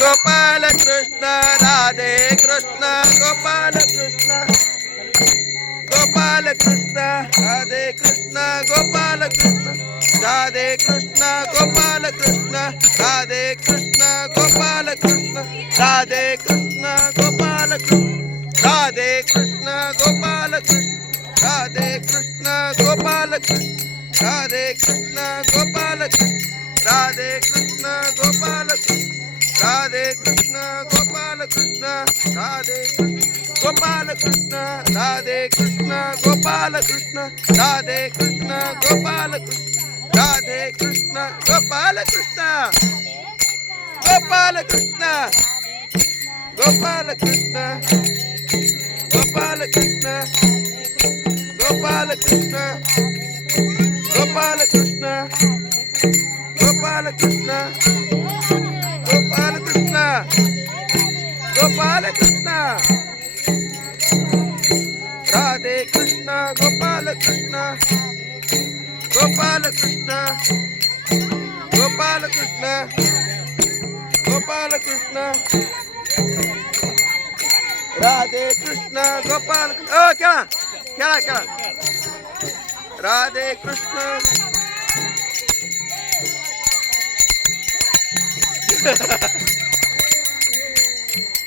ಗೋಪಾಲ ಕೃಷ್ಣ ರಾಧೆ ಕೃಷ್ಣ ಗೋಪಾಲ ಕೃಷ್ಣ ಗೋಪಾಲ ಕೃಷ್ಣ ರಾಧೆ ಕೃಷ್ಣ ಗೋಪಾಲ ಕೃಷ್ಣ ರಾಧೆ ಕೃಷ್ಣ ಗೋಪಾಲ ಕೃಷ್ಣ ರಾಧೆ ಕೃಷ್ಣ ಗೋಪಾಲ ಕೃಷ್ಣ ರಾಧೆ ಕೃಷ್ಣ ಗೋಪಾಲ ಕೃಷ್ಣ ರಾಧೆ ಕೃಷ್ಣ ಗೋಪಾಲ ಕೃಷ್ಣ ರಾಧೆ ಕೃಷ್ಣ ಗೋಪಾಲ ಕೃಷ್ಣ ರಾಧೆ ಕೃಷ್ಣ ಗೋಪಾಲ ಕೃಷ್ಣ ರಾಧೆ ಕೃಷ್ಣ ಗೋಪಾಲ కృష్ణ రాధే గోపాలకృష్ణ రాధే కృష్ణ గోపాలకృష్ణ రాధే కృష్ణ గోపాలకృష్ణ రాధే కృష్ణ గోపాలకృష్ణ గోపాలకృష్ణ గోపాలకృష్ణ గోపాలకృష్ణ గోపాలకృష్ణ గోపాలకృష్ణ గోపాలకృష్ణ राधे कृष्ण, गोपाल कृष्ण गोपाल कृष्ण गोपाल कृष्ण गोपाल कृष्ण। राधे कृष्ण, गोपाल खेळा खेळा खेळा राधे कृष्ण।